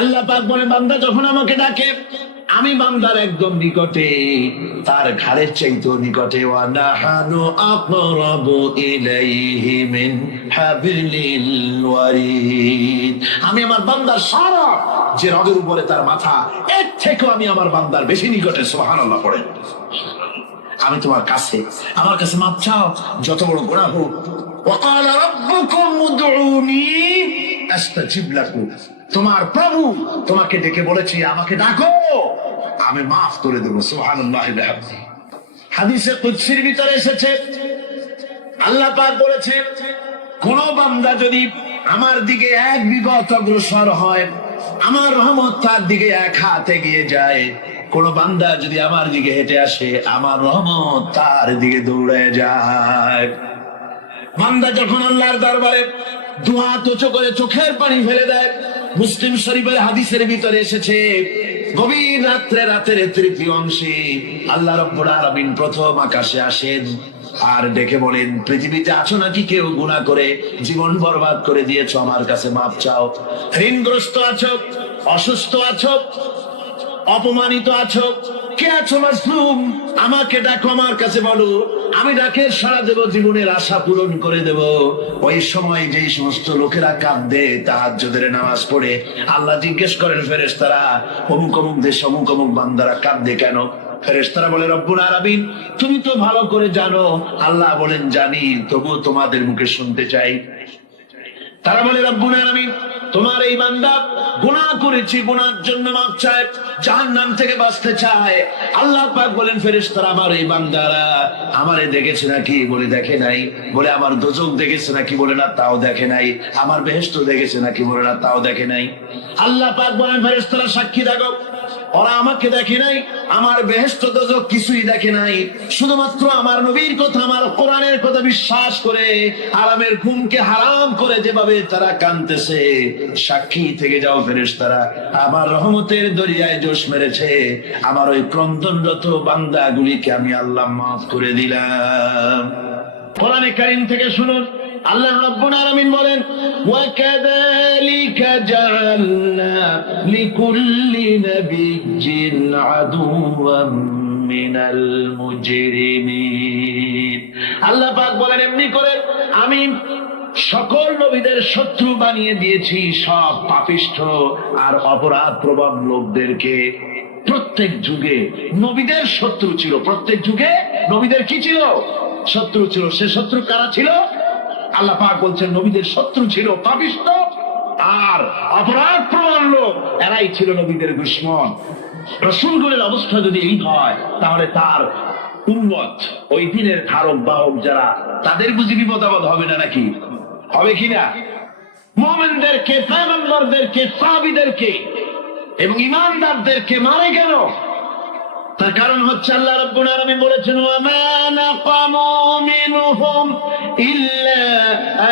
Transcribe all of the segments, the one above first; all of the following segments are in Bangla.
আল্লাহ পাক বলে বান্দা যখন আমাকে ডাকে আমি বান্দার একদম নিকটে, তার ঘাড়ের চাইতেও নিকটে। ওয়া নাহানু আকরাবু ইলাইহি মিন হাবলিল ওয়ারিদ। আমি আমার বান্দার সারা যে রগের উপরে তার মাথা, এর থেকেও আমি আমার বান্দার বেশি নিকটে। সুবহানাল্লাহ পড়েন। আমি তোমার কাছে, আমার কাছে মাপ চাও, যত বড় গুনাহ হোক। وقال ربكم ادعوني استجب لكم। তোমার প্রভু তোমাকে ডেকে বলেছে আমাকে ডাকো, আমি মাফ করে দেব। সুবহানাল্লাহ। হাদিসে কুদসির ভিতরে এসেছে আল্লাহ পাক বলেছে কোন বান্দা যদি আমার দিকে এক বিগত অগ্রসর হয়, আমার রহমত তার দিকে এক হাত এগিয়ে যায়। কোন বান্দা যদি আমার দিকে হেঁটে আসে, আমার রহমত তার দিকে দৌড়ে যায়। বান্দা যখন আল্লাহর দরবারে দুহাত উঁচু করে চোখের পানি ফেলে দেয়, মুসলিম শরীফের হাদিসের ভিতরে এসেছে গভীর রাত্রে, রাতের তৃতীয় অংশে আল্লাহ রাব্বুল আলামিন প্রথম আকাশে আসেন আর ডেকে বলেন পৃথিবীতে আছো নাকি কেউ গুনাহ করে জীবন বরবাদ করে দিয়েছো, আমার কাছে মাপ চাও। ঋণগ্রস্ত আছো, অসুস্থ আছো, অপমানিত আছো, কে আছো মাজলুম, আমাকে ডাকো, আমার কাছে বলো, আমি ডাকের সাড়া দেব, জীবনের আশা পূরণ করে দেব। ওই সময় যেই সমস্ত লোকেরা কাঁদে তাহাজ্জুদের নামাজ পড়ে, আল্লাহ জিজ্ঞেস করেন ফেরেশতারা অমুক অমুক দেশ অমুক অমুক বান্দারা কাঁদে কেন? ফেরেশতারা বলে রব্বুল আলামিন তুমি তো ভালো করে জানো। আল্লাহ বলেন জানি, তবুও তোমাদের মুখে শুনতে চাই। তারা বলে রব্বুল আলামিন তোমার এই বান্দা গুনাহ করেছি, গুনার জন্য মাপ চায়, জাহান্নাম থেকে বাঁচতে চায়। আল্লাহ পাক বলেন ফেরেশতারা আমার এই বান্দারা আমারে দেখেছে নাকি? বলে দেখে নাই। বলে আমার দোজখ দেখেছে নাকি? বলে না, তাও দেখে নাই। আমার বেহেশত দেখেছে নাকি? বলে না, তাও দেখে নাই। আল্লাহ পাক বলেন ফেরেশতারা সাক্ষী থাকো, ওরা আমাকে দেখে নাই, আমার বেহেশত দোজখ কিছুই দেখে নাই, শুধুমাত্র আমার নবীর কথা, আমার কোরআনের কথা বিশ্বাস করে আরামের ঘুমকে হারাম করে যেভাবে তারা কাঁদতেছে, সাক্ষী থেকে যাও ফেরেশতারা, আমার রহমতের দরিয়ায় জোশ মেরেছে, আমার ওই ক্রন্দনরত বান্দাগুলিকে আমি আল্লাহ মাফ করে দিলাম। কোরআনে কারীম থেকে শুনুন, আল্লাহ রাব্বুল আলামিন বলেন ওয়া কাযালিকা জাআলনা লিকুল্লি নাবিয়্যিন আদুওয়াম মিনাল মুজরিমিন। আল্লাহ পাক বলেন এমনি করে আমি সকল নবীদের শত্রু বানিয়ে দিয়েছি, সব পাপিষ্ঠ আর অপরাধ প্রবণ লোকদেরকে। প্রত্যেক যুগে নবীদের শত্রু ছিল, প্রত্যেক যুগে নবীদের কি ছিল? শত্রু ছিল। সে শত্রু কারা ছিল? আল্লাহ পাক বলছেন নবীদের শত্রু ছিল পাপিষ্ঠ আর অপরাধ প্রবণ লোক, এরাই ছিল নবীদের দুশমন। রাসূলগণের অবস্থা যদি এই হয়, তাহলে তার উম্মত, ওই দিনের ধারক বাহক যারা, তাদের বুঝি বিপদ আপদ হবে না নাকি? হবে কিনা? মুমিনদেরকে, পয়গম্বরদেরকে, সাহাবীদেরকে এবং ঈমানদারদেরকে মারে কেন? তার কারণ হচ্ছে আল্লাহ রাব্বুল আলামিন বলেছেন ওয়া মা নাকামু মিনহুম ইল্লা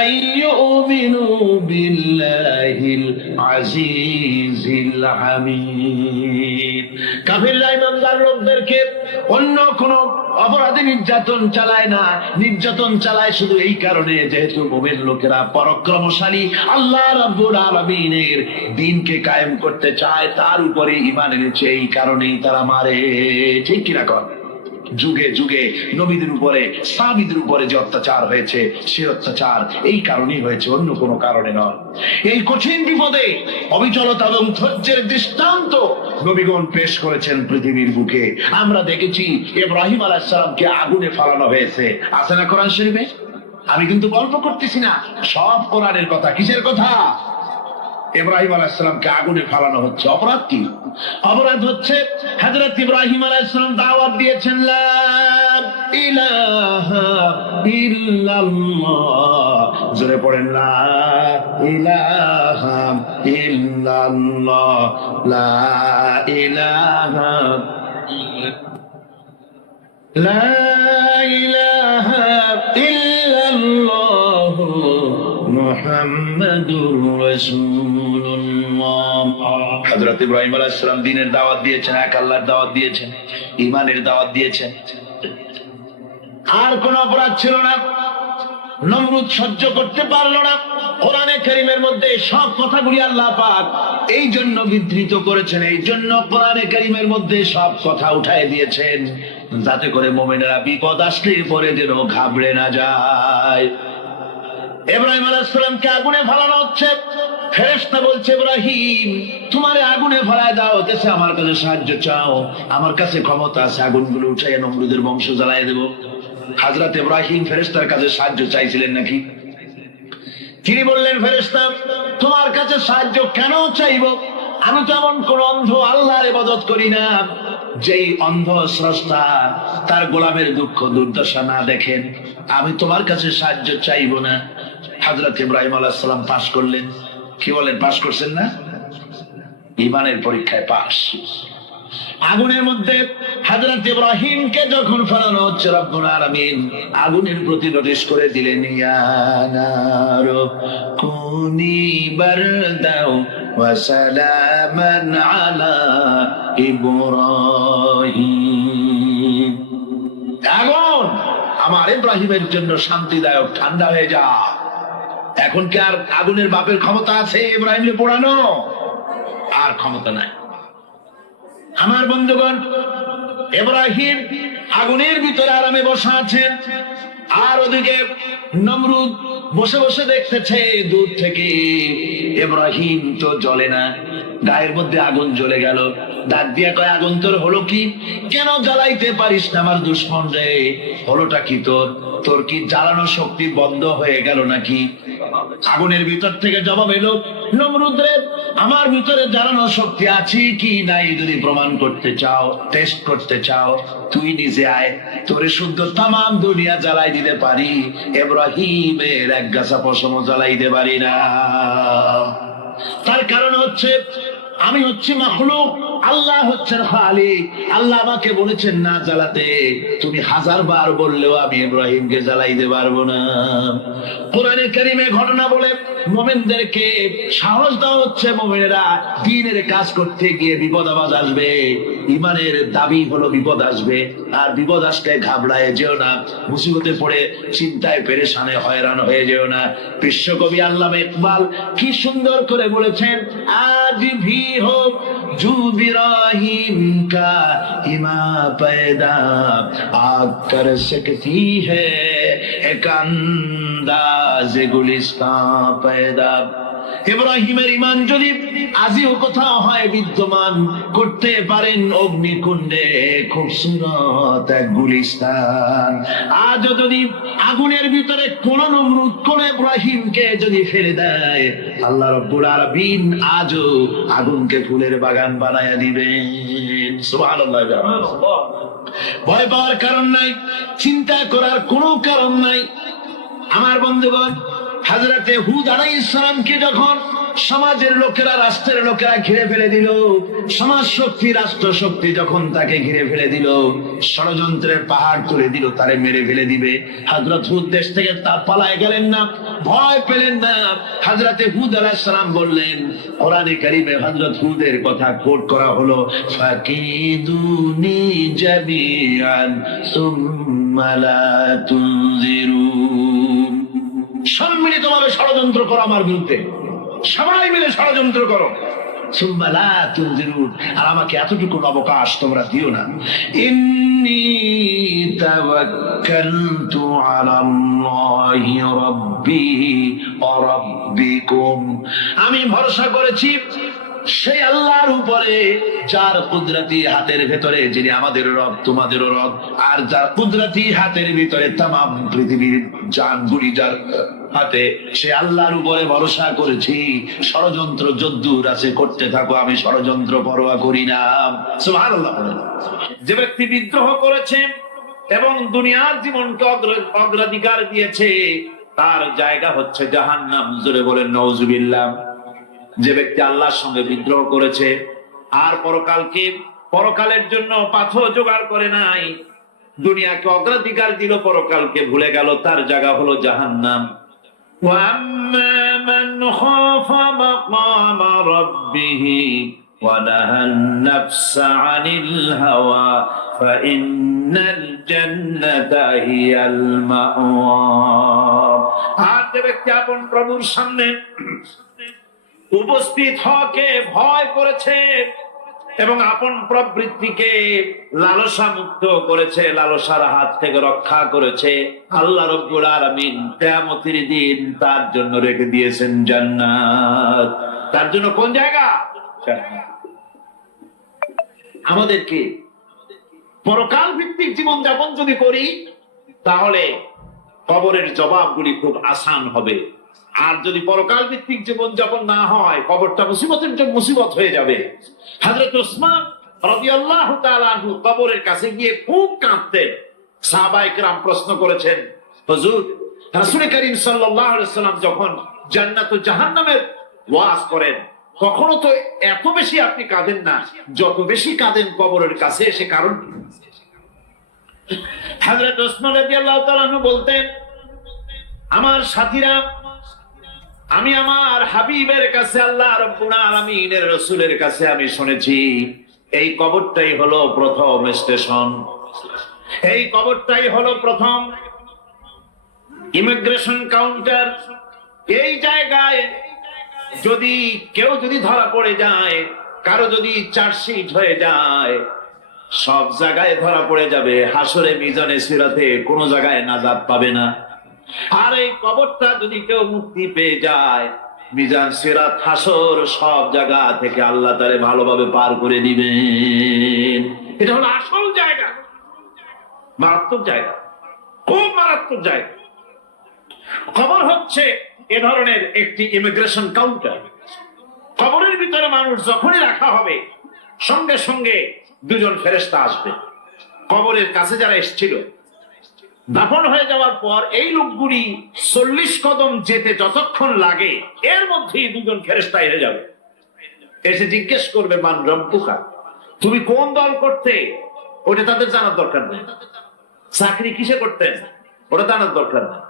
আইয়ুমিনু বিল্লাহিল আজিজিল হামিদ। কাফিররা ঈমানদার লোকদেরকে অন্য কোন অপরাধী নির্যাতন চালায় না, নির্যাতন চালায় শুধু এই কারণে যেহেতু মুমিন লোকেরা পরাক্রমশালী, আল্লাহ রাব্বুল আলামিনের দ্বীনকে কায়েম করতে চায়, তার উপরে ঈমান এনেছে, এই কারণেই তারা মারে। ঠিক কিনা কর? যুগে যুগে নবীদের উপরে, সাহাবীদের উপরে যে অত্যাচার হয়েছে, সে অত্যাচার এই কারণেই হয়েছে, অন্য কোনো কারণে নয়। এই কঠিন বিপদে অবিচলতা এবং ধৈর্যের দৃষ্টান্ত নবীগণ পেশ করেছেন পৃথিবীর বুকে। আমরা দেখেছি ইব্রাহিম আলাইহিস সালামকে আগুনে ফালানো হয়েছে, আছে না কোরআন শরীফে? আমি কিন্তু গল্প করতেছি না, সব কোরআনের কথা। কিসের কথা? ইব্রাহিম আলাইহিস সালামকে আগুনে ফালানো হচ্ছে। অপরাধ কি? অপরাধ হচ্ছে হযরত ইব্রাহিম আলাইহিস সালাম দাওয়াত দিয়েছেন লা ইলাহা ইল্লাল্লাহ। জোরে পড়েন লা ইলাহা ইল্লাল্লাহ, লা ইলাহা লা ইলাহা ইল্লাল্লাহ মুহাম্মাদুর রাসূলুল্লাহ। হযরত ইব্রাহিম আলাইহিস সালাম দ্বীনের দাওয়াত দিয়েছেন, এক আল্লাহর দাওয়াত দিয়েছেন, ঈমানের দাওয়াত দিয়েছেন। আর কোন অপরাধ ছিল না। নমরুদ সহ্য করতে পারলো না। কোরআনে কারীমের মধ্যে সব কথাগুলি আল্লাহ পাক এই জন্য বিধৃত করেছেন, এই জন্য কোরআনে কারীমের মধ্যে সব কথা উঠায় দিয়েছেন, যাতে করে মুমিনেরা বিপদ আসলে পরে যেন ঘাবড়ে না যায়। ইব্রাহিম আলাইহিস সালামকে আগুনে ফেলানো হচ্ছে, ফেরেশতা বলছে ইব্রাহিম তোমারে আগুনে ফেলায় দাও হতেছে, আমার কাছে সাহায্য চাও, আমার কাছে ক্ষমতা আছে, আগুনগুলো উঠাইয়া নমরুদের বংশ জ্বালায় দেব। হযরত ইব্রাহিম ফেরেশতার কাছে সাহায্য চাইছিলেন নাকি? তিনি বললেন ফেরেশতা তোমার কাছে সাহায্য কেন চাইব, আমি তো এমন কোন অন্ধ আল্লাহর ইবাদত করি না যেই অন্ধ স্রষ্টা তার গোলামের দুঃখ দুর্দশা না দেখেন, আমি তোমার কাছে সাহায্য চাইব না। হযরত ইব্রাহিম আলাইহিস সালাম পাস করলেন। কি বলেন, পাস করছেন না? ঈমানের পরীক্ষায় পাস। আগুনের মধ্যে হযরত ইব্রাহিমকে যখন ফেলানো হচ্ছে, রব্বুল আলামিন আগুনের প্রতি নোটিশ করে দিলেন, ইয়া নারু কুনি বারদাও ওয়া সালামান আলা ইব্রাহিম। আগুন আমার ইব্রাহিমের জন্য শান্তিদায়ক, ঠান্ডা হয়ে যা। এখন কি আর আগুনের বাপের ক্ষমতা আছে ইব্রাহিমকে পোড়ানো? আর ক্ষমতা নাই। আমার বন্ধুগণ, ইব্রাহিম আগুনের ভিতরে আরামে বসা আছেন, আর ওদিকে নমরুদ বসে বসে দেখতেছে দূর থেকে ইব্রাহিম তো জ্বলে না, গায়ের মধ্যে আগুন জ্বলে গেল। ডাক দিয়া কয়, আগুন তোর হলো কি? কেন জ্বালাইতে পারিস না আমার দুশমন রে? হলোটা কি তোর? তোর কি জ্বালানো শক্তি বন্ধ হয়ে গেল নাকি? আগুনের ভিতর থেকে জবাব এলো, নমরুদ রে আমার ভিতরে জ্বালানো শক্তি আছে কি নাই যদি প্রমাণ করতে চাও, টেস্ট করতে চাও, তুই নিজে আয়, তোরে শুদ্ধ তামাম দুনিয়া জ্বালাই দিতে পারি, ইব্রাহিমের এক গাছা পশম জ্বালাই দিতে পারি না। তার কারণ হচ্ছে আমি হচ্ছি মাখলুক, আল্লাহ হচ্ছেন খালিক। আল্লাহ আমাকে বলেছেন না জ্বালাতে, তুমি 1000 বার বললেও আমি ইব্রাহিমকে জ্বালাইতে পারবো না। কোরআনে কারীমে ঘটনা বলে মুমিনদেরকে সাহস দেওয়া হচ্ছে, মুমিনেরা দ্বীনের কাজ করতে গিয়ে বিপদ আবাজ আসবে, ঈমানের দাবি হলো বিপদ আসবে, আর বিপদ আসলে ঘাবড়ায় যেও না, মুসিবতে পড়ে চিন্তায় পেরেশানে হয়রান হয়ে যেও না। বিশ্বকবি আল্লামা ইকবাল কি সুন্দর করে বলেছেন, আজ ভি हो जो इब्राहिम का इमा पैदा आग कर सकती है एक अंदाज गुलिस्तां पैदा। ইব্রাহিমের ঈমান যদি আজিও কোথাও হয় বিদ্যমান, করতে পারেন অগ্নিকুণ্ডে খুবসুরত এক গুলিস্তান। আজ যদি আগুনের ভিতরে কোন নমরুদ কোন ইব্রাহিমকে যদি ফেলে দেয়, আল্লাহ রাব্বুল আলামিন আজও আগুনকে ফুলের বাগান বানায়া দিবেন। সুবহানাল্লাহ। ভয় পাওয়ার কারণ নাই, চিন্তা করার কোনো কারণ নাই। আমার বন্ধুগণ, হযরতে হুদ আলাইহিস সালামকে যখন সমাজের লোকেরা, রাষ্ট্রের লোকেরা ঘিরে ফেলে দিল, সমাজ শক্তি, রাষ্ট্র শক্তি যখন তাকে ঘিরে ফেলে দিল, ষড়যন্ত্রের পাহাড় তুলে দিল, তারে মেরে ফেলে দিবে, হযরত হুদ দেশ থেকে তা পালায় গেলেন না, ভয় পেলেন না। হযরতে হুদ আলাইহিস সালাম বললেন, কোরআনে কারীমে হযরত হুদের কথা কোট করা হলো, ফাকিদুনি জামিআন সুম্মা লা তুনজিরুন। সম্মিলিতভাবে ষড়যন্ত্র করো আমার বিরুদ্ধে, সবাই মিলে ষড়যন্ত্র করো, সুম্মা লা তুনজিরুন, আর আমাকে এতটুকু অবকাশ তোমরা দিও না। ইন্নী তাওয়াক্কালতু আলাল্লাহি রাব্বি ওয়া রাব্বিকুম, আমি ভরসা করেছি সেই আল্লাহর উপরে যার কুদরতি হাতের ভেতরে, যিনি আমাদের রব তোমাদেরও রব, আর যার কুদরতি হাতের ভিতরে তামাম পৃথিবীর জানগুলি যার হাতে, সে আল্লাহর উপরে ভরসা করেছি। ষড়যন্ত্র যদ্দূর আছে করতে থাকো, আমি ষড়যন্ত্র পরোয়া করি না। সুবহানাল্লাহ। যে ব্যক্তি বিদ্রোহ করেছে এবং দুনিয়ার জীবনকে অগ্রাধিকার দিয়েছে, তার জায়গা হচ্ছে জাহান্নাম। জোরে বলেন নাউজুবিল্লাহ। যে ব্যক্তি আল্লাহর সঙ্গে বিদ্রোহ করেছে আর পরকালের জন্য পাথর জোগাড় করে নাই, দুনিয়াকে অগ্রাধিকার দিল, পরকালকে ভুলে গেল, তার জায়গা হলো জাহান্নাম। ওয়াম্মা মান খাফা মাকামা রাব্বিহি ওয়া নাহান নাফসা আনিল হাওয়া ফাইন্নাল জান্নাতা হিয়াল মাওয়া। যে ব্যক্তি আপন প্রভুর সামনে উপস্থিত হওয়াকে ভয় করেছে এবং আপন প্রবৃত্তিকে লালসা মুক্ত করেছে, লালসার হাত থেকে রক্ষা করেছে, আল্লাহ রাব্বুল আলামিন কিয়ামতের দিন তার জন্য রেখে দিয়েছেন জান্নাত। তার জন্য কোন জায়গা? আমাদেরকে পরকাল ভিত্তিক জীবন যাপন যদি করি তাহলে কবরের জবাবগুলি খুব আসান হবে। আর যদি পরকাল ভিত্তিক জীবন যাপন না হয়, কবরটা মুসিবতের জন্য মুসিবত হয়ে যাবে। হযরত ওসমান রাদিয়াল্লাহু তাআলা আনহু কবরের কাছে গিয়ে খুব কাঁদতেন। সাহাবায়ে কেরাম প্রশ্ন করেছেন, হুজুর, রাসূল করিম সাল্লাল্লাহু আলাইহি ওয়াসাল্লাম যখন জান্নাত ও জাহান্নামের ওয়াজ করেন কখনো তো এত বেশি আপনি কাঁদেন না, যত বেশি কাঁদেন কবরের কাছে এসে, কারণ কি? হযরত ওসমান রাদিয়াল্লাহু তাআলা আনহু বলতেন, আমার সাথীরা, আমি আমার হাবিবের কাছে, আল্লাহ রাব্বুল আলামিনের রাসূলের কাছে আমি শুনেছি এই কবরটাই হলো প্রথম স্টেশন, এই কবরটাই হলো প্রথম ইমিগ্রেশন কাউন্টার। এই জায়গায় যদি কেউ ধরা পড়ে যায়, কারো যদি চার্জশিট হয়ে যায়, সব জায়গায় ধরা পড়ে যাবে, হাসরে মিজানে সিরাতে কোনো জায়গায় নাজাত পাবে না। আর এই কবরটা যদি কেউ মুক্তি পেয়ে যায়, মিজান সিরাত হাসর সব জায়গা থেকে আল্লাহ তারে ভালোভাবে পার করে দিবেন। এটা হলো আসল জায়গা, মারাত্মক জায়গা, খুব মারাত্মক জায়গা। কবর হচ্ছে এ ধরনের একটি ইমিগ্রেশন কাউন্টার। কবরের ভিতরে মানুষ যখনই রাখা হবে সঙ্গে সঙ্গে দুজন ফেরেশতা আসবে। কবরের কাছে যারা এসেছিল দাফন হয়ে যাওয়ার পর এই লোকগুলি 40 কদম যেতে যতক্ষণ লাগে এর মধ্যেই দুজন ফেরেশতা এসে যাবে, এসে জিজ্ঞেস করবে, মান রব্বুকা, তুমি কোন দল করতে? ওটা তাদের জানার দরকার নেই। চাকরি কিসে করতেন ওটা জানার দরকার নেই।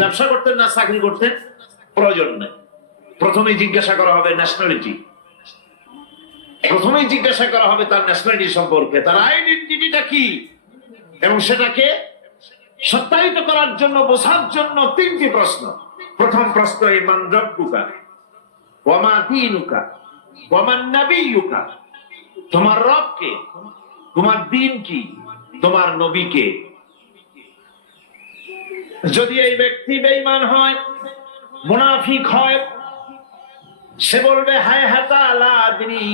ব্যবসা করতেন না চাকরি করতেন, প্রয়োজন নেই। প্রথমেই জিজ্ঞাসা করা হবে ন্যাশনালিটি, প্রথমেই জিজ্ঞাসা করা হবে তার ন্যাশনালিটি সম্পর্কে, তার আইডেন্টিটিটা কি, এবং সেটাকে সত্যায়িত করার জন্য, বোঝার জন্য 3টি প্রশ্ন। প্রথম প্রশ্ন, মান রব্বুকা ওয়া মা দীনুকা ওয়া মান নাবিয়্যুকা, তোমার রব কে, তোমার দ্বীন কি, তোমার নবী কে। যদি এই ব্যক্তি বেঈমান হয়, মুনাফিক হয়, সে বলবে, হায় হাতা লা আদরি,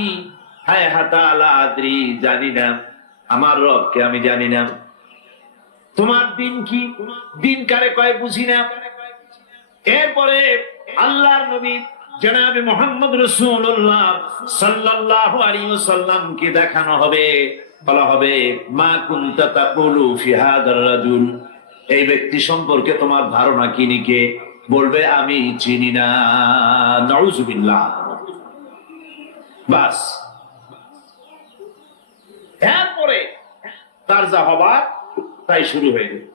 হায় হাতা লা আদরি, জানি না, আমার রবকে আমি জানি না। তোমার দিন কি, দিন কারে কয় বুঝি না। এরপরে আল্লাহর নবী জনাবে মুহাম্মদ রাসূলুল্লাহ সাল্লাল্লাহু আলাইহি ওয়াসাল্লামকে দেখানো হবে, বলা হবে, মা কুনতা তাকুলু ফি হাদার রাজুল, এই ব্যক্তি সম্পর্কে তোমার ধারণা কি নিকে? বলবে, আমি চিনি না। নাউযুবিল্লাহ। বাস, এরপরে তার যা হবার তাই শুরু হয়ে যাবে।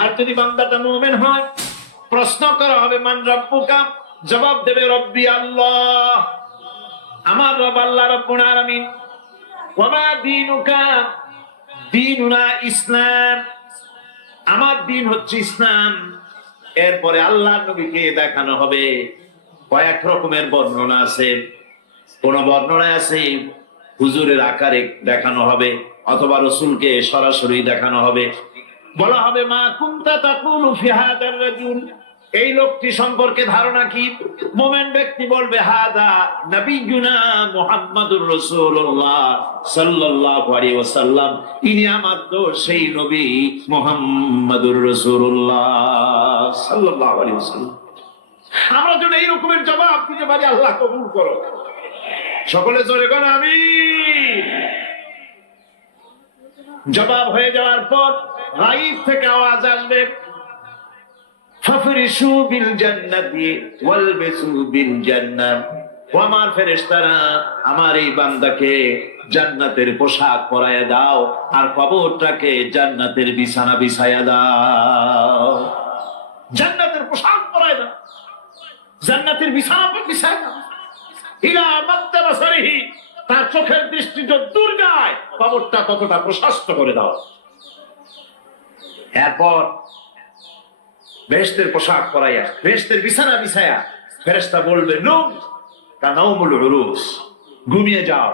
আর যদি বান্দাটা মুমিন হয়, প্রশ্ন করা হবে, মান রব্বুকা, জবাব দেবে, রব্বি আল্লাহ, আমার রব আল্লাহ রাব্বুল আলামিন। ওয়া মা দীনুকা, দীনুনা ইসলাম, আমার দিন হচ্ছে ইসলাম। এরপরে আল্লাহর নবীকে দেখানো হবে। কয়েক রকমের বর্ণনা আছে, কোন বর্ণনায় আছে হুজুরের আকারে দেখানো হবে, অথবা রাসূলকে সরাসরি দেখানো হবে। বলা হবে, মা কুনতা তাকুলু ফি হাদার রাজুল, এই লোকটি সম্পর্কে ধারণা কি? মুমিন ব্যক্তি বলবে, হাদা নবিয়ুনা মুহাম্মাদুর রাসূলুল্লাহ সাল্লাল্লাহু আলাইহি ওয়াসাল্লাম, ইনি আমার তো সেই নবী মুহাম্মাদুর রাসূলুল্লাহ সাল্লাল্লাহু আলাইহি ওয়াসাল্লাম। আমরা যেন এই রকমের জবাব দিতে পারি, আল্লাহ কবুল করো। সকলে জোরে বলেন আমিন। জবাব হয়ে যাওয়ার পর গায়ব থেকে আওয়াজ আসবে, ফাফরিশু বিল জান্নাতি ওয়ালবিসু বিল জান্নাহ, ও আমার ফেরেশতারা, আমার এই বান্দাকে জান্নাতের পোশাক পরায়া দাও আর কবরটাকে জান্নাতের বিছানা বিছায়া দাও। জান্নাতের পোশাক পরায়া দাও, জান্নাতের বিছানা বিছায়া দাও। ইলা মাদ্দা বাসারিহি, তার চোখের দৃষ্টি যত দূর যায় কবরটা ততটা প্রশস্ত করে দাও। এরপর বেহেশতের পোশাক পরাইয়া বেহেশতের বিছানা বিছায়া ফেরেশতা বলবে নুম কানাউমুল উরুস, ঘুমিয়ে যাও।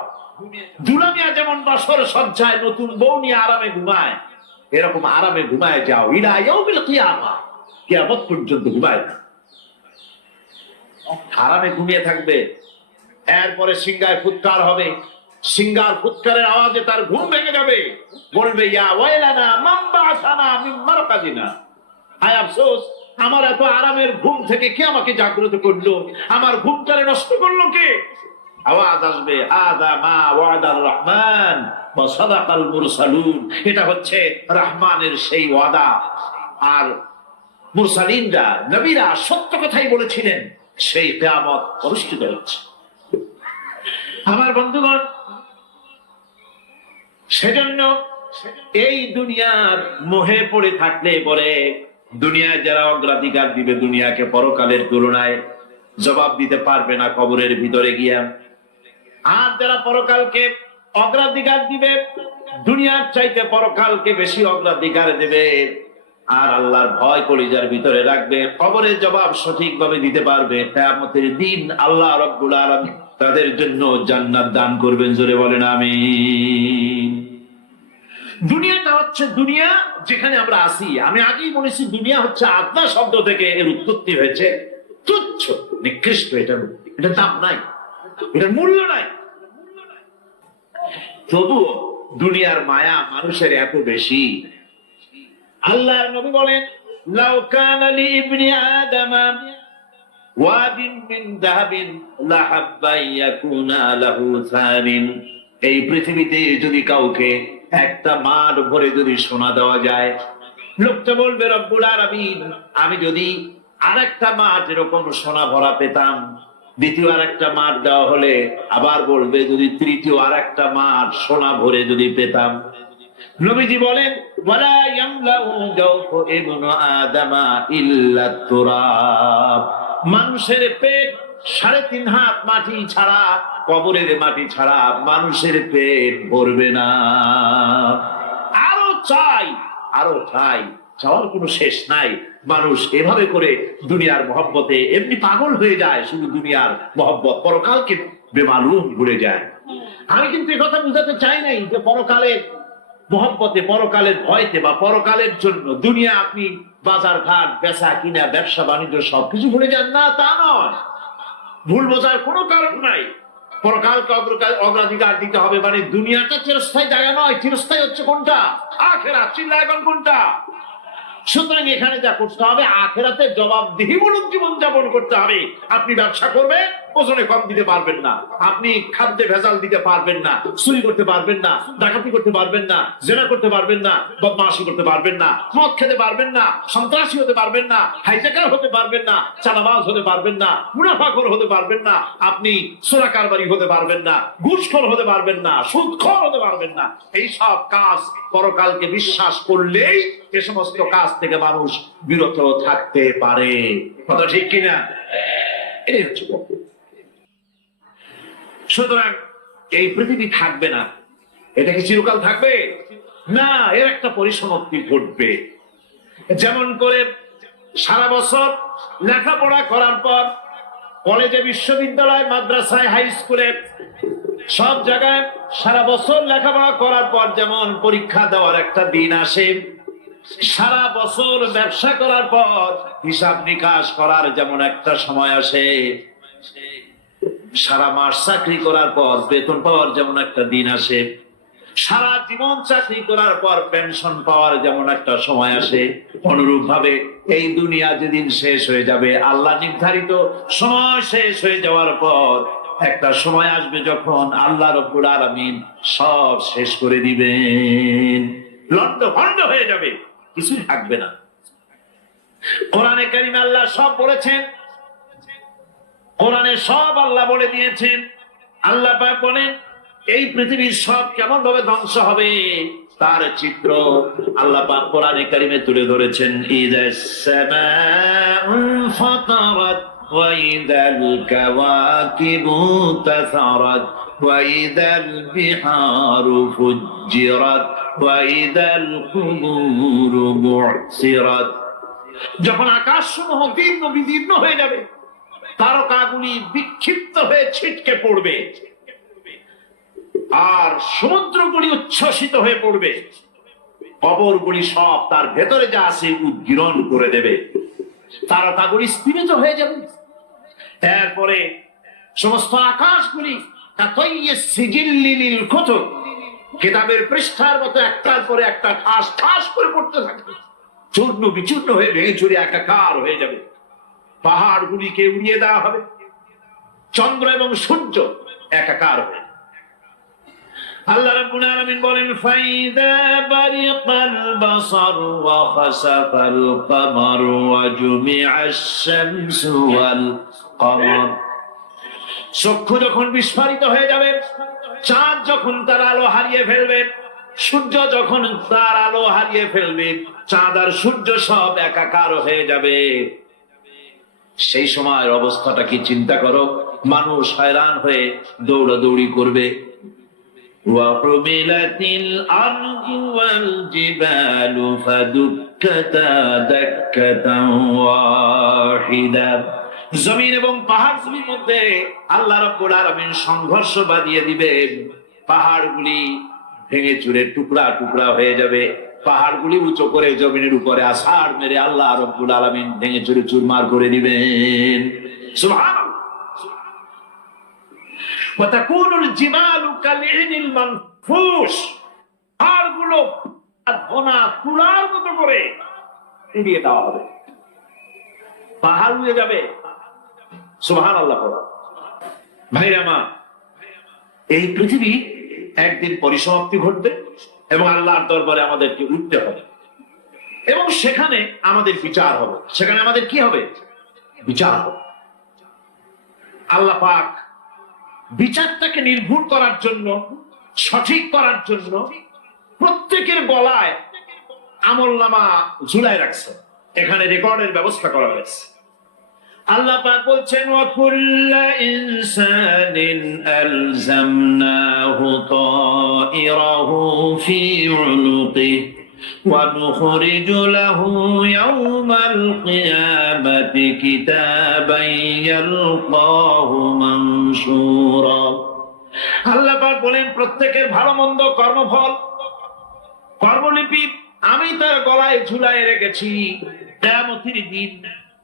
দুলামিয়া যেমন বাসর সজ্জায় নতুন বউ নিয়ে আরামে ঘুমায়, এরকম আরামে ঘুমায় যাও। ইলা ইয়াউমিল কিয়ামা, কিয়ামত পর্যন্ত ঘুমায় না, আরামে ঘুমিয়ে থাকবে। এরপরে সিংহায় ফুৎকার হবে, সিংহার ফুৎকারের আওয়াজে তার ঘুম ভেঙে যাবে। বলবে ইয়া ওয়াইলানা মান বাআসানা মিন মারকাদিনা, হায় আফসোস, আমার এত আরামের ঘুম থেকে কে আমাকে জাগ্রত করলো, আমার ঘুমটারে নষ্ট করলো কে? আওয়াজ আসবে আদা মা ওয়াদার রহমান ওয়া সাদাকাল মুরসালুন, এটা হচ্ছে রহমানের সেই ওয়াদা, আর মুরসালিনরা নবীরা সত্য কথাই বলেছিলেন, সেই কিয়ামত অনুষ্ঠিত হচ্ছে। আমার বন্ধুগণ, সেজন্য এই দুনিয়ার মোহে পড়ে থাকলে পরে দুনিয়ায় যারা অগ্রাধিকার দিবে দুনিয়াকে পরকালের তুলনায়, জবাব দিতে পারবে না কবরের ভিতরে গিয়া। আর যারা পরকালকে অগ্রাধিকার দিবে, দুনিয়ার চাইতে পরকালকে বেশি অগ্রাধিকার দেবে, আর আল্লাহর ভয় কলিজার ভিতরে রাখবে, কবরের জবাব সঠিকভাবে দিতে পারবে, কিয়ামতের দিন আল্লাহ রাব্বুল আলামিন তাদের জন্য জান্নাত দান করবেন। জোরে বলেন আমিন। দুনিয়াটা হচ্ছে দুনিয়া যেখানে আমরা আছি। আমি আগেই বলেছি দুনিয়া হচ্ছে আত্মা শব্দ থেকে এর উৎপত্তি হয়েছে। তুচ্ছ, নিকৃষ্ট, এটার দাম নাই, এটার মূল্য নাই। তবুও দুনিয়ার মায়া মানুষের এত বেশি। আল্লাহর নবী বলেন লাউ কানা লি ইবনি আদামা ওয়াদিন মিন যাহাবিন লাহাব্বা ইয়াকুনা লাহু সানিন, এই পৃথিবীতে যদি কাউকে একটা মাঠ ভরে যদি সোনা দেওয়া যায়, লোকটা বলবে রব্বুল আলামিন, আমি যদি আরেকটা মাঠ এরকম সোনা ভরা পেতাম। দ্বিতীয় আরেকটা মাঠ দেওয়া হলে আবার বলবে যদি তৃতীয় আরেকটা মাঠ সোনা ভরে যদি পেতাম। নবীজি বলেন ওয়ালা ইয়ামলাউ জাওফু ইবনু আদামা ইল্লা তুরাব, মানুষের পেট 3.5 হাত মাটি ছাড়া, কবরের মাটি ছাড়া মানুষের পেট ভরবে না। আরো চাই, আরো চাই, চাওয়ার কোনো শেষ নাই। মানুষ এভাবে করে দুনিয়ার মহব্বতে এমনি পাগল হয়ে যায়, শুধু দুনিয়ার মহব্বত, পরকালকে বেমালুম ভুলে যায়। আমি কিন্তু কথা বুঝাতে চাই নাই যে পরকালের মহব্বতে, পরকালের ভয়তে বা পরকালের জন্য দুনিয়া আপনি বাজার ঘাট বেচা কিনা ব্যবসা বাণিজ্য সবকিছু ভুলে যান, না তা নয়। ভুল বোঝার কোনো কারণ নাই। পরকালকে অগ্রাধিকার দিতে হবে, মানে দুনিয়াটা চিরস্থায়ী জায়গা নয়। চিরস্থায়ী হচ্ছে কোনটা? আখিরাত। চিল্লা এখন কোনটা? সুতরাং এখানে যা করতে হবে, আখিরাতে জবাবদিহিমূলক জীবন যাপন করতে হবে। আপনি ব্যবসা করবেন, ওজনে কম দিতে পারবেন না, আপনি খাদ্যে ভেজাল দিতে পারবেন না, চুরি করতে পারবেন না, ডাকাতি করতে পারবেন না, জেনা করতে পারবেন না, বদমাশি করতে পারবেন না, মদ খেতে পারবেন না, সন্ত্রাসী হতে পারবেন না, হাইজ্যাকার হতে পারবেন না, চাঁদাবাজ হতে পারবেন না, মুনাফাখোর হতে পারবেন না, আপনি চোরা কারবারি হতে পারবেন না, ঘুষখোর হতে পারবেন না, সুদখোর হতে পারবেন না। এই সব কাজ পরকালকে বিশ্বাস করলেই এ সমস্ত কাজ থেকে মানুষ বিরত থাকতে পারে। কথা ঠিক কিনা? এই হচ্ছে। সুতরাং এই পৃথিবী থাকবে না, এটা কি চিরকাল থাকবে? না, এর একটা পরিসমাপ্তি ঘটবে। যেমন করে সারা বছর লেখাপড়া করার পর কলেজে, বিশ্ববিদ্যালয়, মাদ্রাসায়, হাই স্কুলে, সব জায়গায় সারা বছর লেখাপড়া করার পর যেমন পরীক্ষা দেওয়ার একটা দিন আসে, সারা বছর ব্যবসা করার পর হিসাব নিকাশ করার যেমন একটা সময় আসে, সারা মাস চাকরি করার পর বেতন পাওয়ার যেমন একটা দিন আসে, সারা জীবন চাকরি করার পর পেনশন পাওয়ার যেমন একটা সময় আসে, অনুরূপ ভাবে এই দুনিয়া যেদিন শেষ হয়ে যাবে, আল্লাহ নির্ধারিত সময় শেষ হয়ে যাওয়ার পর একটা সময় আসবে যখন আল্লাহ রাব্বুল আলামিন সব শেষ করে দিবেন, লন্ডভন্ড হয়ে যাবে, কিছুই থাকবে না। কোরআনে কারিমে আল্লাহ সব বলেছেন, কোরআনে সব আল্লাহ বলে দিয়েছেন। আল্লাহ পাক বলেন এই পৃথিবীর সব কেমন ভাবে ধ্বংস হবে তার চিত্র আল্লাহ পাক কোরআনে কারিমে তুলে ধরেছেন। ইযাস সামাউ ফাতারাত وإذا الكواكب انتثرت وإذا البحار فجرت وإذا القبور بعثرت। যখন আকাশসমূহ দীর্ঘ বিদীর্ণ হয়ে যাবে, তারকাগুলি বিক্ষিপ্ত হয়ে ছিটকে পড়বে, আর সমুদ্রগুলি উচ্ছ্বসিত হয়ে পড়বে, কবরগুলি সব তার ভেতরে যা আছে উদ্গীরণ করে দেবে, তারকাগুলি স্থিমিত হয়ে যাবে। এরপরে সমস্ত আকাশগুলি কিতাবের পৃষ্ঠার মতো একটার পরে একটা ঠাস ঠাস করে পড়তে থাকবে, চূর্ণ বিচূর্ণ হয়ে ভেঙে চুরে একাকার হয়ে যাবে। পাহাড়গুলিকে উড়িয়ে দেওয়া হবে, চন্দ্র এবং সূর্য একাকার হবে। আল্লাহ রাব্বুল আলামিন বলেন, ফাইদা বারিকাল বাসার ওয়া খাসাফাল কমার ওয়া জুমিআশ শামসু ওয়াল কমার। চক্ষু যখন বিস্ফারিত হয়ে যাবে, চাঁদ যখন তার আলো হারিয়ে ফেলবে, সূর্য যখন তার আলো হারিয়ে ফেলবে, চাঁদ আর সূর্য সব একাকার হয়ে যাবে, সেই সময়ের অবস্থাটা কি চিন্তা করো। মানুষ হয়রান হয়ে দৌড়াদৌড়ি করবে। وحملت الأرض والجبال فدكتا دكة واحدة। জমিন এবং পাহাড়গুলির মধ্যে আল্লাহ রাব্বুল আলামিন সংঘর্ষ বাঁধিয়ে দিবেন। পাহাড়গুলি ভেঙে চুরে টুকরা টুকরা হয়ে যাবে, পাহাড়গুলি উঁচু করে জমিনের উপরে আছাড় মেরে আল্লাহ রাব্বুল আলামিন ভেঙে চুরে চুরমার করে দিবেন। সুবহানাল্লাহ। ওয়াতাকুনুল জিবালু কালইনিল মানফুস। পাহাড়গুলো ঘনা তুলার মতো করে উড়িয়ে দেওয়া হবে, পাহাড় উড়ে যাবে। সুবহানাল্লাহ। ভাইরা আমার, এই পৃথিবী একদিন পরিসমাপ্তি ঘটবে এবং আল্লাহর দরবারে আমাদেরকে উঠতে হবে এবং সেখানে আমাদের বিচার হবে। সেখানে আমাদের কি হবে? বিচার হবে। আল্লাহ পাক বিচারটাকে নির্ভুল করার জন্য, সঠিক করার জন্য প্রত্যেকের গলায় আমলনামা ঝুলায় রাখছে, এখানে রেকর্ডের ব্যবস্থা করা হয়েছে। আল্লাহ পাক বলছেন, ওয়া কুল্লা ইনসানিন আলজামনাহু তাইরাহু ফি উনুকিহি ওয়া নুখরিজু লাহু ইয়াওমাল কিয়ামাতি কিতাবান ইয়ালকাহু মানশুরা। আল্লাহ পাক বলেন, প্রত্যেকের ভালো মন্দ কর্মফল, কর্মলিপি আমি তার গলায় ঝুলায় রেখেছি। কিয়ামতের দিন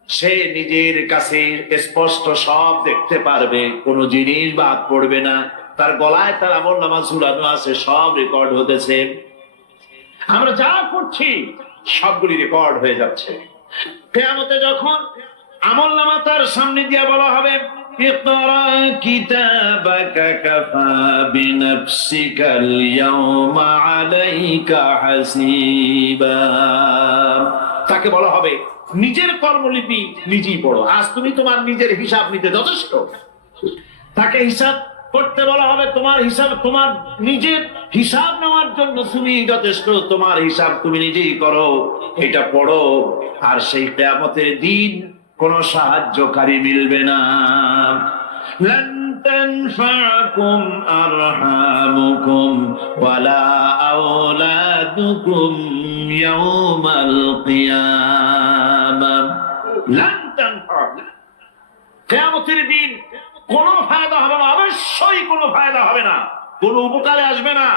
সে নিজের কাছে স্পষ্ট সব দেখতে পারবে, কোনো জিনিস বাদ পড়বে না। তার গলায় তার আমলনামা ঝুলানো আছে, সব রেকর্ড হতেছে। আমরা যা করছি সবগুলি রেকর্ড হয়ে যাচ্ছে। কিয়ামতে যখন আমলনামা তার সামনে দিয়ে বলা হবে, ইকরা কিতাবাকা কাফা বিনাফসিকাল ইয়াওমা আলাইকা হাসিবা। তাকে বলা হবে, নিজের কর্মলিপি নিজেই পড়ো, আজ তুমি তোমার নিজের হিসাব নিতে যথেষ্ট। তাকে হিসাব করতে বলা হবে, তোমার হিসাব, তোমার নিজের হিসাব নেওয়ার জন্য তুমি যথেষ্ট, তোমার হিসাব তুমি নিজেই করো, এটা পড়ো। আর সেই কিয়ামতের দিন কোন সাহায্যকারী মিলবে না। লান তানফাকুম আরহামুকুম ওয়ালা আওলাদুকুম ইয়াওমাল কিয়ামাহ। লান তানফাকুম, কিয়ামতের দিন কোনো ফায়দা হবে না, অবশ্যই কোনো ফায়দা হবে না, কোনো উপকারে আসবে না।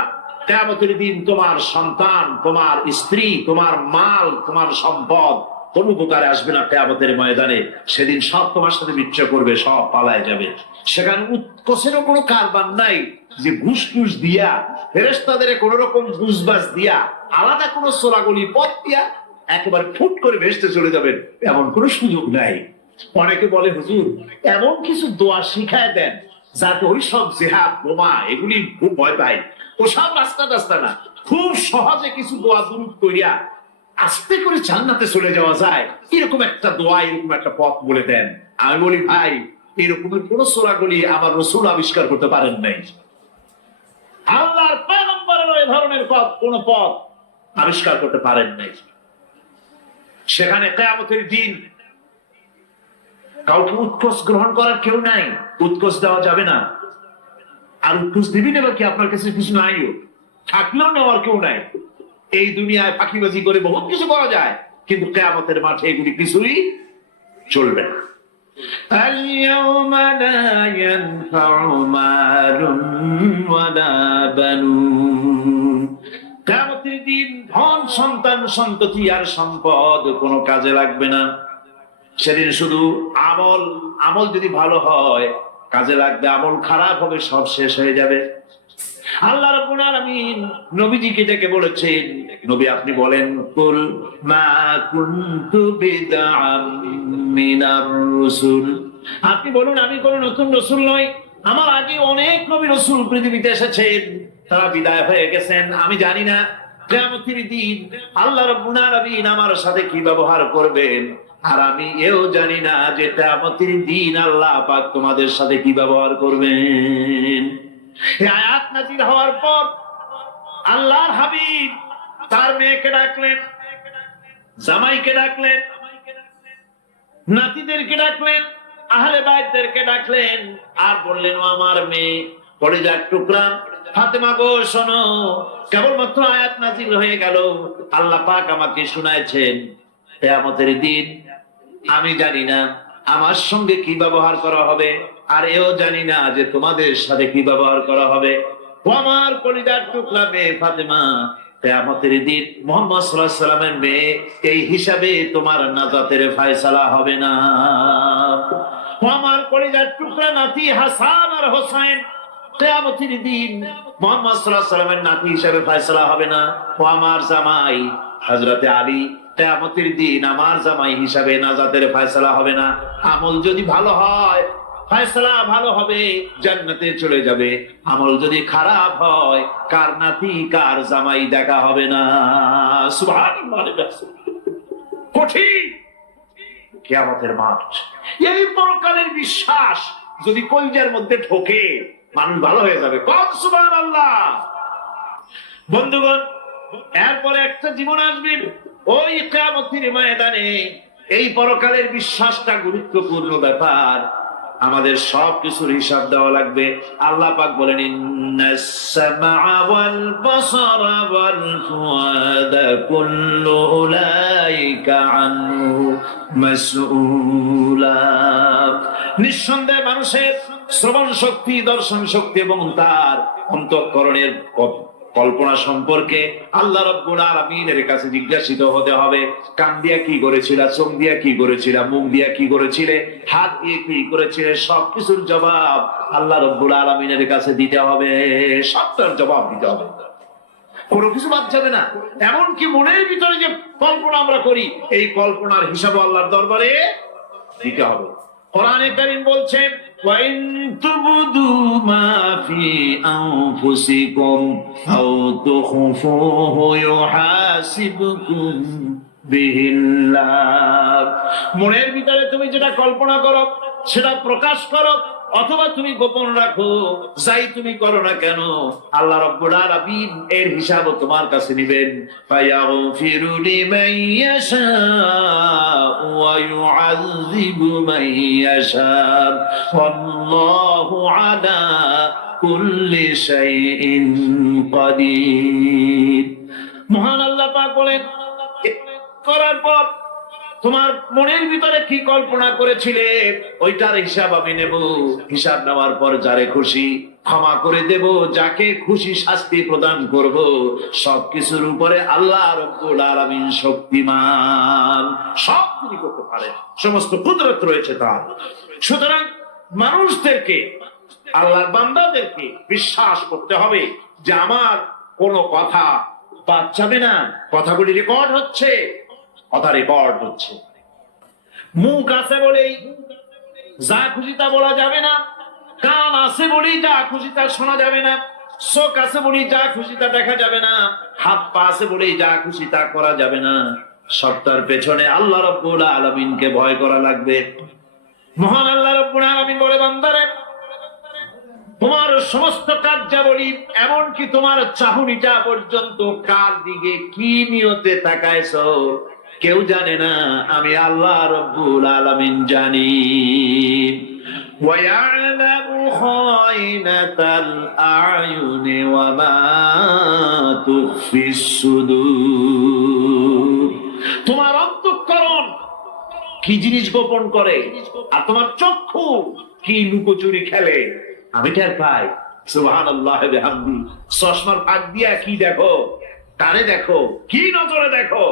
কিয়ামতের দিন তোমার সন্তান, তোমার স্ত্রী, তোমার মাল, তোমার সম্পদ কোন উপকারে আসবে না। কিয়ামতের ময়দানে সেদিন সব তোমার সাথে বিচ্ছা করবে, সব পালায় যাবে। সেখানে উৎকোষেরও কোনো কারবার নাই যে ঘুষ টুস দিয়া, ফেরেশতাদের কোন রকম ঘুষবাস দিয়া, আলাদা কোনো সোলাগুলি পথ দিয়া একেবারে ফুট করে ভেসতে চলে যাবেন, এমন কোনো সুযোগ নাই। অনেকে বলে, হুজুর এমন কিছু দোয়া শিখায় দেন যাতে ওই সব জেহাদ, বোমা এগুলি খুব ভয় পায়, ওসব রাস্তা রাস্তা না, খুব সহজে কিছু দোয়া দুরূদ করিয়া আস্তে করে জান্নাতে চলে যাওয়া যায়, এরকম একটা দোয়া, এরকম একটা পথ বলে দেন। আমি বলি, ভাই এরকমের কোন সূরাগুলি আমার রাসূল আবিষ্কার করতে পারেন নাই। আল্লাহর পয়গম্বরের এই ধরনের পথ, কোন পথ আবিষ্কার করতে পারেন নাই। সেখানে কিয়ামতের দিন কাউকে উৎকোচ গ্রহণ করার কেউ নাই, উৎকোচ দেওয়া যাবে না। আর উৎকোচ দিবি নেবার কি, আপনার কাছে কিছু নাইও, থাকলেও নেওয়ার কেউ নাই। এই দুনিয়ায় ফাঁকিবাজি করে বহুত কিছু করা যায়, কিন্তু কিয়ামতের মাঠে এগুলি কিছুই চলবে না। اليوم لا ينفع مال ولا بنون। কিয়ামতের দিন ধন সন্তান সন্ততি আর সম্পদ কোনো কাজে লাগবে না। সেদিন শুধু আমল, আমল যদি ভালো হয় কাজে লাগবে, আমল খারাপ হবে সব শেষ হয়ে যাবে। আল্লাহ রাব্বুল আলামিন নবীজিকে ডেকে বলেছেন, নবী আপনি বলেন, কুল মা কুনতু বিদআম মিনার রাসূল, আপনি বলুন আমি কোন নতুন রাসূল নই, আমার আগে অনেক নবী রাসূল পৃথিবীতে এসেছেন, তারা বিদায় হয়ে গেছেন। আমি জানি না কিয়ামতের দিন আল্লাহ রাব্বুল আলামিন আমার সাথে কি ব্যবহার করবেন, আর আমি এও জানি না যে কিয়ামতের দিন আল্লাহ পাক তোমাদের সাথে কি ব্যবহার করবেন। এই আয়াত নাযিল হওয়ার পর আল্লাহর হাবিব তার মেয়েকে ডাকলেন, জামাইকে ডাকলেন, নাতিদেরকে ডাকলেন, আহলে বাইতদেরকে ডাকলেন, আর বললেন, ও আমার মেয়ে কলিজার টুকরা ফাতেমা গো শোনো, কেবলমাত্র আয়াত নাযিল হয়ে গেল, আল্লাহ পাক আমাকে শুনাইছেন কিয়ামতের দিন আমি জানি না আমার সঙ্গে কি ব্যবহার করা হবে, আর এও জানি না যে তোমাদের সাথে কি ব্যবহার করা হবে। ও আমার কলিজার টুকরা মেয়ে ফাতেমা, কিয়ামতের দিন মুহাম্মদ সাল্লাল্লাহু আলাইহি ওয়াসাল্লামের মেয়ে, এই হিসাবে তোমার নাজাতের ফয়সালা হবে না। ও আমার কলিজার টুকরা নাতি হাসান আর হোসেন, কিয়ামতের দিন মুহাম্মদ সাল্লাল্লাহু আলাইহি ওয়াসাল্লামের নাতি হিসাবে ফয়সালা হবে না। ও আমার জামাই হযরতে আলী, কিয়ামতের দিন আমার জামাই হিসাবে নাজাতের ফয়সালা হবে না। আমল যদি ভালো হয় ফয়সালা ভালো হবে, জান্নাতে চলে যাবে। আমল যদি খারাপ হয় কার নাতি কার জামাই দেখা হবে না। সুবহানাল্লাহ। কঠিন কিয়ামতের মাঠ, এই পরকালের বিশ্বাস যদি কলিজার মধ্যে ঢোকে মানুষ ভালো হয়ে যাবে। কোন সুবহানাল্লাহ। বন্ধুগণ, এরপরে একটা জীবন আসবে ওই কিয়ামতের ময়দানে। এই পরকালের বিশ্বাসটা গুরুত্বপূর্ণ ব্যাপার, আমাদের সবকিছুর হিসাব দেওয়া লাগবে। আল্লাহ পাক বলেন, ইন্নাস সামআ ওয়াল বাসারা ওয়াল ফুআদা কুল্লু উলাইকা আনহু মাসউলা। নিঃসন্দেহে মানুষের শ্রবণ শক্তি, দর্শন শক্তি এবং তার অন্তঃকরণের কল্পনা সম্পর্কে আল্লাহ রাব্বুল আলামিনের কাছে জিজ্ঞাসিত হতে হবে। কান দিয়া কি করেছিলা, চোখ দিয়া কি করেছিলা, মুখ দিয়া কি করেছিলে, হাত দিয়ে কি করেছিলে, সবকিছুর জবাব আল্লাহ রাব্বুল আলামিনের কাছে দিতে হবে। সবটার জবাব দিতে হবে, কোনো কিছু বাদ যাবে না। এমনকি মনের ভিতরে যে কল্পনা আমরা করি, এই কল্পনার হিসাব আল্লাহর দরবারে দিতে হবে। কোরআনে কারীম বলছেন, ওয়া ইন তুবদু মা ফি আনফুসিকুম আও তুখফুহু ইউহাসিবকুম বিহিল্লাহ। মনের ভিতরে তুমি যেটা কল্পনা করো সেটা প্রকাশ করো, অথবা তুমি গোপন রাখো, যাই তুমি করো না কেন আল্লাহ রাব্বুল আলামিন এর হিসাব তোমার কাছে নেবেন। ফায়াগফিরু লিমান ইয়াশা ওয়া ইউআযযিবু মান ইয়াশা ওয়াল্লাহু আলা কুল্লি শাইইন কাদির। মহান আল্লাহ পাক বলেন, করার পর তোমার মনের ভিতরে কি কল্পনা করেছিলে ওইটার হিসাব আমি নেব। হিসাব নেওয়ার পর যারে খুশি ক্ষমা করে দেব, যাকে খুশি শাস্তি প্রদান করব। সবকিছুর উপরে আল্লাহ রাব্বুল আলামিন শক্তিমান, সব তিনি করতে পারে, সমস্ত কুদরত রয়েছে তার। সুতরাং মানুষদেরকে, আল্লাহর বান্দাদেরকে বিশ্বাস করতে হবে যে আমার কোনো কথা বাদ যাবে না। কথাগুলি রেকর্ড হচ্ছে, কথা রেকর্ড হচ্ছে। মুখ আছে বলেই যা খুশি তা বলা যাবে না, কান আছে বলেই যা খুশি তা শোনা যাবে না, চোখ আছে বলেই যা খুশি তা দেখা যাবে না, হাত পা আছে বলেই যা খুশি তা করা যাবে না। সবটার পেছনে আল্লাহ রাব্বুল আলামিনকে ভয় করা লাগবে। মহান আল্লাহ রাব্বুল আলামিন বলে, বান্দারে তোমার সমস্ত কার্যাবলী, এমনকি তোমার চাহনিটা পর্যন্ত কার দিকে কি নিয়তে তাকাইছো কেউ জানে না, আমি আল্লাহ রব্বুল আলামিন জানি। وَيَعْلَمُ خَائِنَةَ الْأَعْيُنِ وَمَا تُخْفِي الصُّدُورُ। তোমার অন্তঃকরণ কি জিনিস গোপন করে, আর তোমার চক্ষু কি লুকোচুরি খেলে, আমি টের পাই। সুবহানাল্লাহ বিহামদি। চশমার ফাঁক দিয়া কি দেখো, কানে দেখো, কি নজরে দেখো,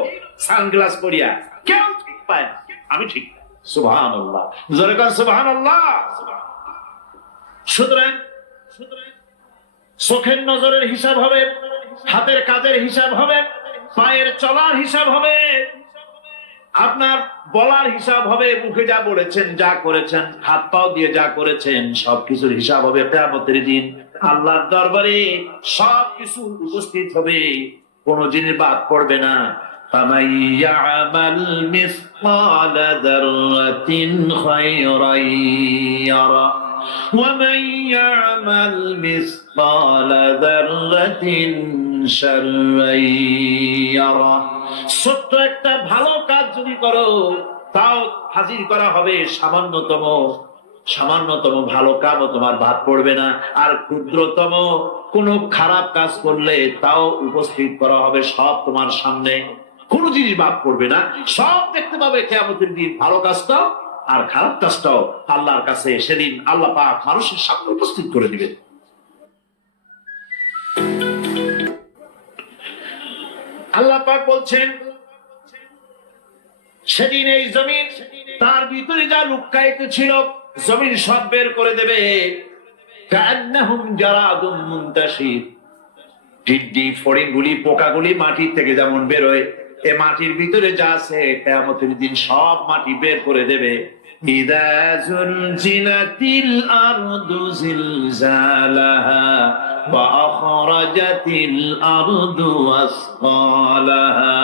সানগ্লাস পরিয়া, কেউ ঠিক পায় না, আমি ঠিক পাই। সুবহানাল্লাহ, জোরে কর সুবহানাল্লাহ। সুতরাং চোখের নজরের হিসাব হবে, হাতের কাজের হিসাব হবে, পায়ের চলার হিসাব হবে, আপনার বলার হিসাব হবে, মুখে যা বলেছেন, যা করেছেন, হাত পাও দিয়ে যা করেছেন, সবকিছুর হিসাব হবে কিয়ামতের দিন। আল্লাহর দরবারে সবকিছু উপস্থিত হবে, কোনো জিনিস বাদ পড়বে না। فَمَن يَعْمَلْ مِثْقَالَ ذَرَّةٍ خَيْرًا يَرَهُ وَمَن يَعْمَلْ مِثْقَالَ ذَرَّةٍ شَرًّا يَرَهُ। ছোট্ট একটা ভালো কাজ যদি করো, তাও হাজির করা হবে সামান্যতম ভালো কাজও তোমার বাদ পড়বে না। আর ক্ষুদ্রতম কোন খারাপ কাজ করলে তাও উপস্থিত করা হবে, সব তোমার সামনে, কোন জিনিস বাদ পড়বে না, সব দেখতে পাবে কিয়ামতের দিন। ভালো কাজটাও আর খারাপ কাজটাও আল্লাহর কাছে সেদিন আল্লাহ পাক মানুষের সামনে উপস্থিত করে দিবেন। আল্লাহ পাক বলছেন, সেদিন এই জমিন তার ভিতরে যা লুক্কায়িত ছিল, জমিন সব বের করে দেবে। কান্নাহুম জারাদুম মুনতাশির। টিড্ডি, ফড়িংগুলি, পোকাগুলি মাটির থেকে যেমন বেরোয়, এ মাটির ভিতরে যা আছে কিয়ামতের দিন সব মাটি বের করে দেবে। ইযা যুলজিলাতিল আরদু জিলজালাহা ওয়া আখরাজাতিল আরদু আসকালাহা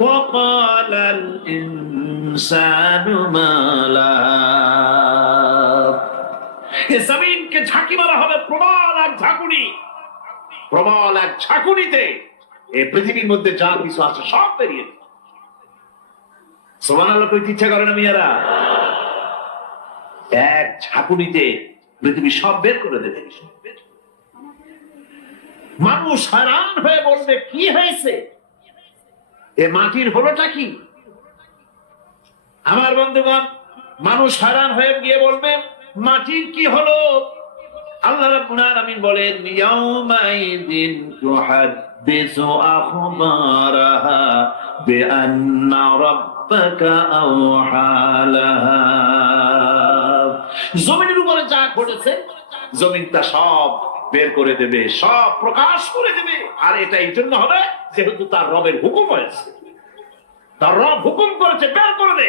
ওয়া ক্বালাল ইনসানু মা লাহা। এ জমিনকে ঝাঁকি মারা হবে প্রবল এক ঝাঁকুনি, প্রবল এক ঝাঁকুনিতে এই পৃথিবীর মধ্যে যা কিছু আছে সব বেরিয়ে যাবে। সুবহানাল্লাহ কইতে ইচ্ছা করে না মিয়ারা? এক ঝাঁকুনিতে পৃথিবী সব বের করে দেবে। মানুষ হারান হয়ে বলবে, কি হয়েছে, এ মাটির হলোটা কি? আমার বন্ধুগণ, মানুষ হারান হয়ে গিয়ে বলবে, মাটির কি হলো? আল্লাহ রাব্বুল আলামিন বলেন, ইয়াউমাইদিন তুহাদ্দিসু আখবারাহা বিআন্না রাব্বাকা আওহা লাহা। জমিনের উপরে যা ঘটেছে জমিন তা সব বের করে দেবে, সব প্রকাশ করে দেবে। আর এটা এই জন্য হবে যেহেতু তার রবের হুকুম হয়েছে, তার রব হুকুম করেছে, বের করে দে।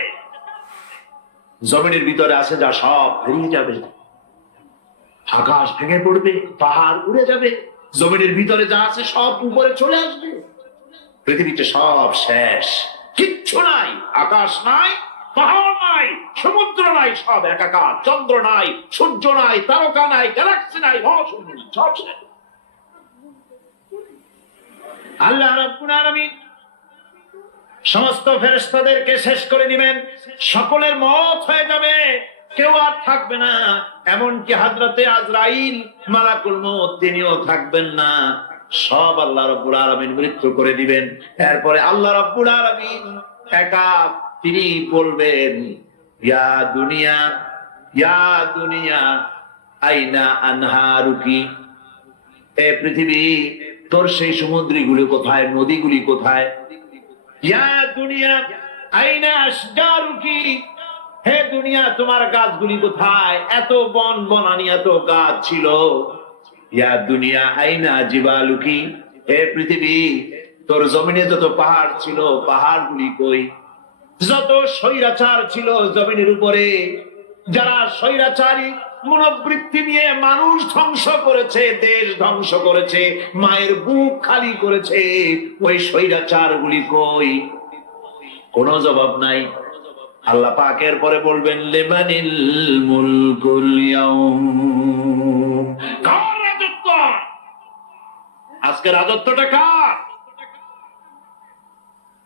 জমিনের ভিতরে আছে যা সব বেরিয়ে যাবে, আকাশ ভেঙে পড়বে, পাহাড় উড়ে যাবে, জমিনের ভিতরে যা আছে সব উপরে চলে আসবে, পৃথিবীতে সব শেষ, কিচ্ছু নাই, আকাশ নাই, পাহাড় নাই, সমুদ্র নাই, সব একাকার, চন্দ্র নাই, সূর্য নাই, তারকা নাই, গ্যালাক্সি নাই, মহাশূন্য নাই, সব শেষ। আল্লাহ রাব্বুল আলামিন সমস্ত ফেরেশতাদেরকে শেষ করে দিবেন, সকলের মওত হয়ে যাবে, কেউ আর থাকবে না। এমনকি হযরতে আজরাইল মালাকুল মউত তিনিও থাকবেন না, সব আল্লাহ রাব্বুল আলামিন মৃত্যু করে দিবেন। এরপরে আল্লাহ রাব্বুল আলামিন একা তিনি বলবেন, ইয়া দুনিয়া, ইয়া দুনিয়া আইনা আনহারুকি, এ পৃথিবী তোর সেই সমুদ্রগুলি কোথায়, নদীগুলি কোথায়? ইয়া দুনিয়া আইনা আশজারুকি, হে দুনিয়া তোমার গাছগুলি কোথায়? এত বন বনানি, এত গাছ ছিল। ইয়া দুনিয়া আইনা জিবালুকি, হে পৃথিবী তোর জমিনে যত পাহাড় ছিল, পাহাড়গুলি কই? যত স্বৈরাচার ছিল জমিনের উপরে, যারা স্বৈরাচারী মনোবৃত্তি নিয়ে মানুষ ধ্বংস করেছে, দেশ ধ্বংস করেছে, মায়ের বুক খালি করেছে, ওই স্বৈরাচার গুলি কই? কোনো জবাব নাই। আল্লাহ পাকের পরে বলবেন, লিমানিল মুলকুল ইয়াউম, কার রাজত্ব? আজকে রাজত্বটা কার?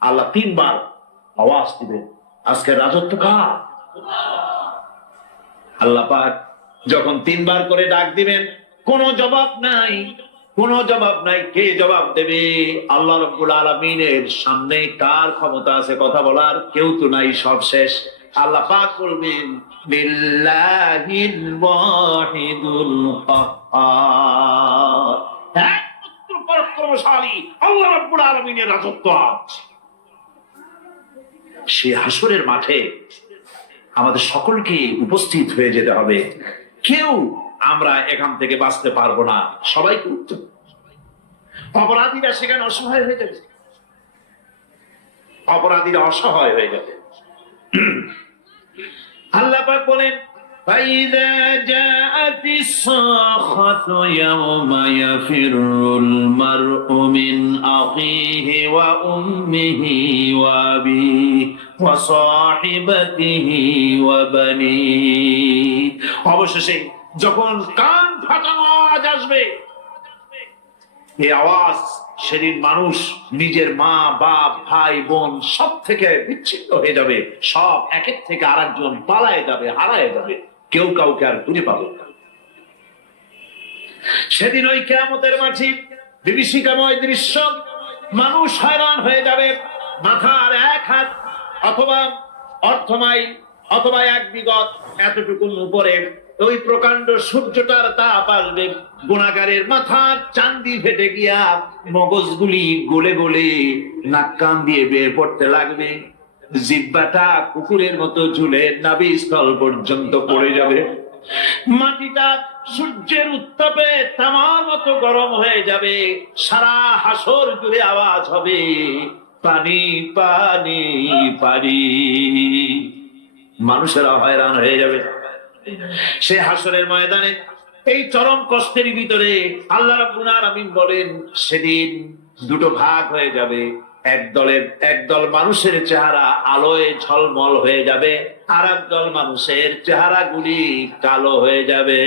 আল্লাহ তিনবার আওয়াজ দিবেন, আজকে রাজত্ব কার? আল্লাহ পাক যখন 3 বার করে ডাক দিবেন, কোনো জবাব নাই, কোনো জবাব নাই। কে জবাব দেবে? আল্লাহ রাব্বুল আলামিনের সামনে কার ক্ষমতা আছে কথা বলার? কেউ তো নাই, সব শেষ। আল্লাহ পাক বলবেন, বিল্লাহিল ওয়াহিদুল কাহ্হার, একমাত্র পরাক্রমশালী আল্লাহ রাব্বুল আলামিনের রাজত্ব আজ। সে হাসরের মাঠে আমাদের সকলকে উপস্থিত হয়ে যেতে হবে। কেউ আমরা এখান থেকে বাঁচতে পারবো না, সবাইকে উঠতে হবে। অপরাধীরা সেখানে অসহায় হয়ে যাবে, অপরাধীরা অসহায় হয়ে যাবে। আল্লাহ পাক বলেন, فَإِذَا جَاءَتِ الصَّاخَّةُ يَوْمَ يَفِرُّ الْمَرْءُ مِنْ أَخِيهِ وَأُمِّهِ وَأَبِيهِ وَصَاحِبَتِهِ وَبَنِيهِ। অবশেষে যখন কান ফাটানো আওয়াজ আসবে, এই আওয়াজ সেদিন মানুষ নিজের মা বাপ ভাই বোন সব থেকে বিচ্ছিন্ন হয়ে যাবে, সব একের থেকে আরেকজন পালায় যাবে, হারায় যাবে, কেউ কাউকে আর খুঁজে পাবে না। সেদিন ওই কিয়ামতের মাঠে বিভীষিকাময় দৃশ্য, মানুষ হয়রান হয়ে যাবে। মাথার 1 হাত অথবা অর্ধমাইল অথবা 1 বিগত এতটুকুন উপরে ওই প্রকাণ্ড সূর্যটার তাপ আসবে, গুণাগারের মাথার চান্দি ফেটে গিয়া মগজগুলি গলে গলে নাক কান দিয়ে বের পড়তে লাগবে, জিহ্বাটা কুকুরের মতো ঝুলে নাভিস্থল পর্যন্ত পড়ে যাবে, মাটিটা সূর্যের উত্তাপে তামার মতো গরম হয়ে যাবে, সারা হাসর জুড়ে আওয়াজ হবে, পানি পানি পানি। মানুষেরা হয়রান হয়ে যাবে। সে হাসরের ময়দানে এই চরম কষ্টের ভিতরে আল্লাহ রাব্বুল আলামিন বলেন, সেদিন 2 ভাগ হয়ে যাবে। একদল মানুষের চেহারা আলোয় ঝলমল হয়ে যাবে, আর একদল মানুষের চেহারা গুলি কালো হয়ে যাবে।